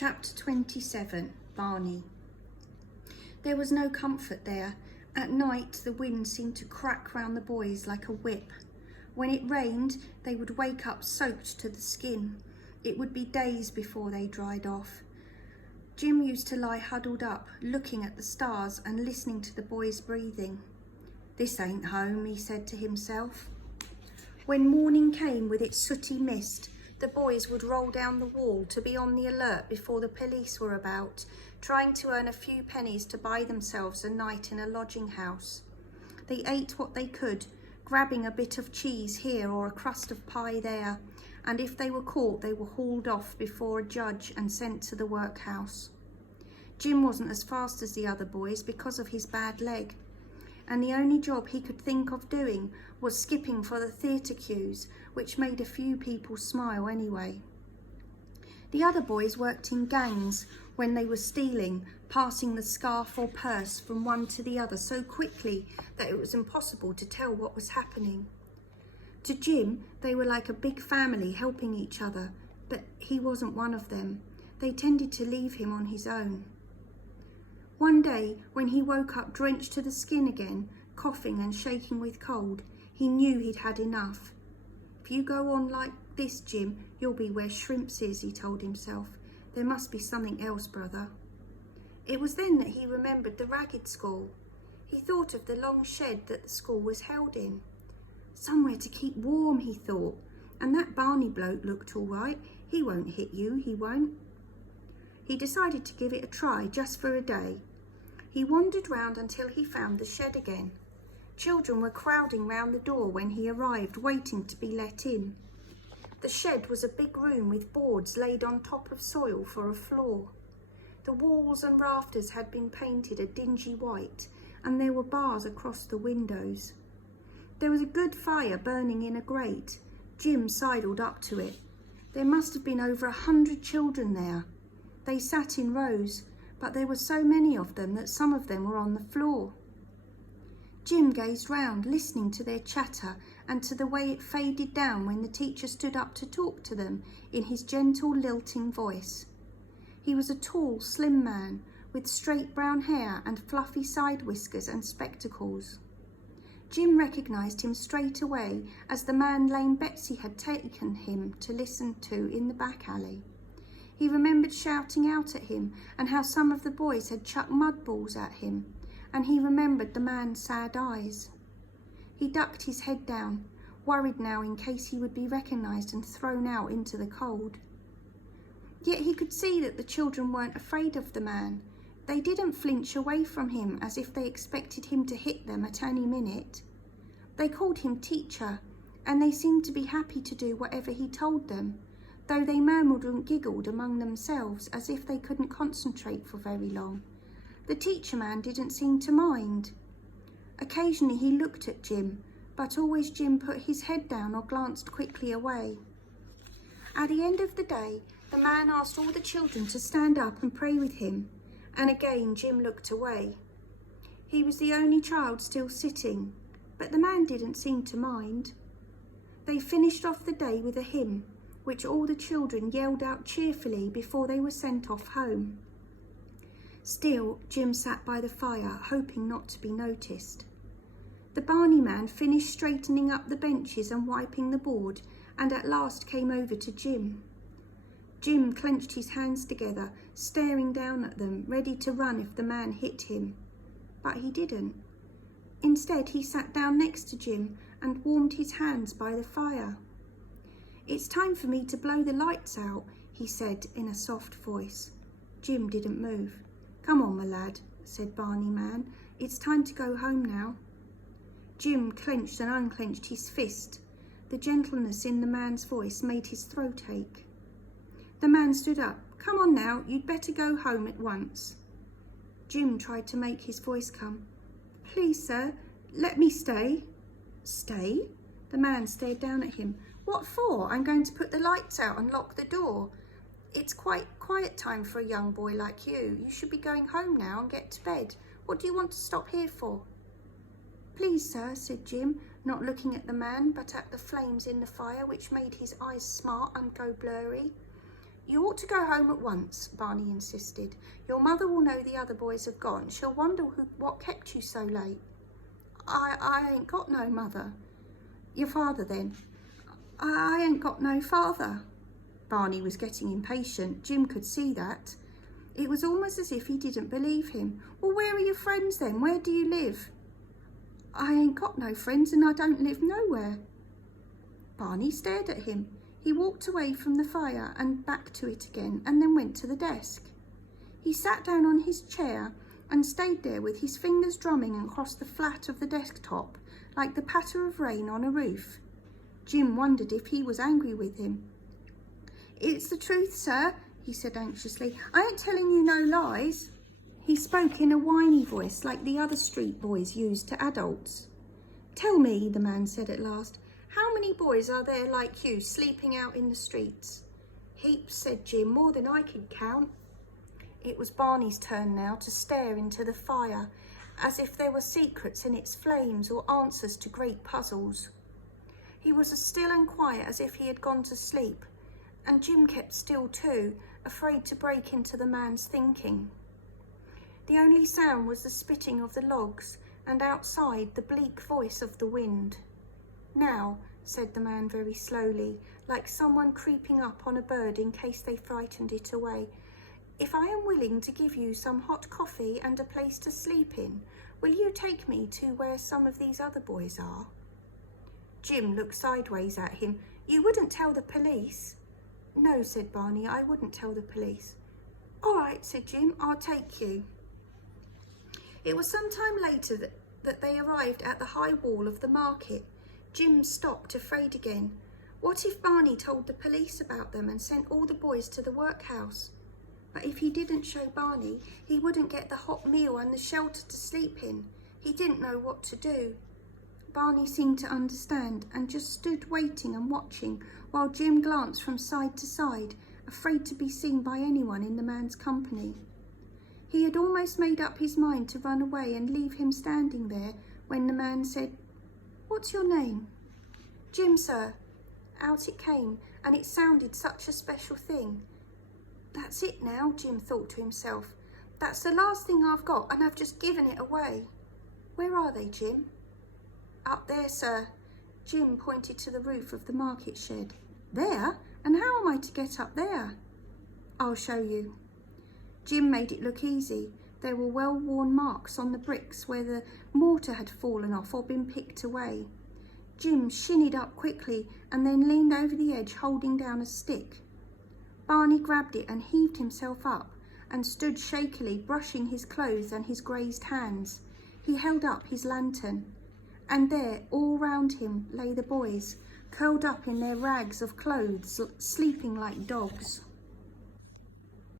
Chapter 27, Barney. There was no comfort there. At night the wind seemed to crack round the boys like a whip. When it rained, they would wake up soaked to the skin. It would be days before they dried off. Jim used to lie huddled up, looking at the stars and listening to the boys' breathing. "This ain't home," he said to himself. When morning came with its sooty mist, the boys would roll down the wall to be on the alert before the police were about, trying to earn a few pennies to buy themselves a night in a lodging house. They ate what they could, grabbing a bit of cheese here or a crust of pie there, and if they were caught they were hauled off before a judge and sent to the workhouse. Jim wasn't as fast as the other boys because of his bad leg, and the only job he could think of doing was skipping for the theatre cues, which made a few people smile anyway. The other boys worked in gangs when they were stealing, passing the scarf or purse from one to the other so quickly that it was impossible to tell what was happening. To Jim, they were like a big family helping each other, but he wasn't one of them. They tended to leave him on his own. One day, when he woke up drenched to the skin again, coughing and shaking with cold, he knew he'd had enough. "If you go on like this, Jim, you'll be where Shrimps is," he told himself. "There must be something else, brother." It was then that he remembered the ragged school. He thought of the long shed that the school was held in. "Somewhere to keep warm," he thought, "and that Barney bloke looked all right. He won't hit you, he won't." He decided to give it a try just for a day. He wandered round until he found the shed again. Children were crowding round the door when he arrived, waiting to be let in. The shed was a big room with boards laid on top of soil for a floor. The walls and rafters had been painted a dingy white, and there were bars across the windows. There was a good fire burning in a grate. Jim sidled up to it. There must have been over 100 children there. They sat in rows, but there were so many of them that some of them were on the floor. Jim gazed round, listening to their chatter and to the way it faded down when the teacher stood up to talk to them in his gentle, lilting voice. He was a tall, slim man with straight brown hair and fluffy side whiskers and spectacles. Jim recognised him straight away as the man Lame Betsy had taken him to listen to in the back alley. He remembered shouting out at him and how some of the boys had chucked mud balls at him, and he remembered the man's sad eyes. He ducked his head down, worried now in case he would be recognised and thrown out into the cold. Yet he could see that the children weren't afraid of the man. They didn't flinch away from him as if they expected him to hit them at any minute. They called him teacher, and they seemed to be happy to do whatever he told them, though they murmured and giggled among themselves as if they couldn't concentrate for very long. The teacher man didn't seem to mind. Occasionally he looked at Jim, but always Jim put his head down or glanced quickly away. At the end of the day, the man asked all the children to stand up and pray with him, and again Jim looked away. He was the only child still sitting, but the man didn't seem to mind. They finished off the day with a hymn, which all the children yelled out cheerfully before they were sent off home. Still, Jim sat by the fire, hoping not to be noticed. The Barney man finished straightening up the benches and wiping the board, and at last came over to Jim. Jim clenched his hands together, staring down at them, ready to run if the man hit him. But he didn't. Instead, he sat down next to Jim and warmed his hands by the fire. "It's time for me to blow the lights out," he said in a soft voice. Jim didn't move. "Come on, my lad," said Barney man. "It's time to go home now." Jim clenched and unclenched his fist. The gentleness in the man's voice made his throat ache. The man stood up. "Come on now, you'd better go home at once." Jim tried to make his voice come. "Please, sir, let me stay." "Stay?" The man stared down at him. "What for? I'm going to put the lights out and lock the door. It's quite quiet time for a young boy like you. You should be going home now and get to bed. What do you want to stop here for?" "Please, sir," said Jim, not looking at the man but at the flames in the fire, which made his eyes smart and go blurry. "You ought to go home at once, Barney insisted. Your mother will know the other boys have gone. She'll wonder what kept you so late. I ain't got no mother. Your father then? I ain't got no father. Barney was getting impatient. Jim could see that. It was almost as if he didn't believe him. Well, where are your friends then? Where do you live? I ain't got no friends and I don't live nowhere. Barney stared at him. He walked away from the fire and back to it again and then went to the desk. He sat down on his chair and stayed there with his fingers drumming across the flat of the desktop like the patter of rain on a roof. Jim wondered if he was angry with him. It's the truth, sir, he said anxiously. I ain't telling you no lies. He spoke in a whiny voice like the other street boys used to adults. Tell me, the man said at last, how many boys are there like you sleeping out in the streets? Heaps, said Jim, more than I could count. It was Barney's turn now to stare into the fire, as if there were secrets in its flames or answers to great puzzles. He was as still and quiet as if he had gone to sleep, and Jim kept still too, afraid to break into the man's thinking. The only sound was the spitting of the logs, and outside the bleak voice of the wind. Now, said the man very slowly, like someone creeping up on a bird in case they frightened it away, if I am willing to give you some hot coffee and a place to sleep in, will you take me to where some of these other boys are? Jim looked sideways at him. You wouldn't tell the police? No, said Barney, I wouldn't tell the police. All right, said Jim, I'll take you. It was some time later that they arrived at the high wall of the market. Jim stopped, afraid again. What if Barney told the police about them and sent all the boys to the workhouse? But if he didn't show Barney, he wouldn't get the hot meal and the shelter to sleep in. He didn't know what to do. Barney seemed to understand and just stood waiting and watching while Jim glanced from side to side, afraid to be seen by anyone in the man's company. He had almost made up his mind to run away and leave him standing there when the man said, What's your name? Jim, sir. Out it came, and it sounded such a special thing. That's it now, Jim thought to himself. That's the last thing I've got, and I've just given it away. Where are they, Jim? Up there, sir. Jim pointed to the roof of the market shed. There? And how am I to get up there? I'll show you. Jim made it look easy. There were well-worn marks on the bricks where the mortar had fallen off or been picked away. Jim shinned up quickly and then leaned over the edge holding down a stick. Barney grabbed it and heaved himself up and stood shakily brushing his clothes and his grazed hands. He held up his lantern, and there, all round him, lay the boys, curled up in their rags of clothes, sleeping like dogs.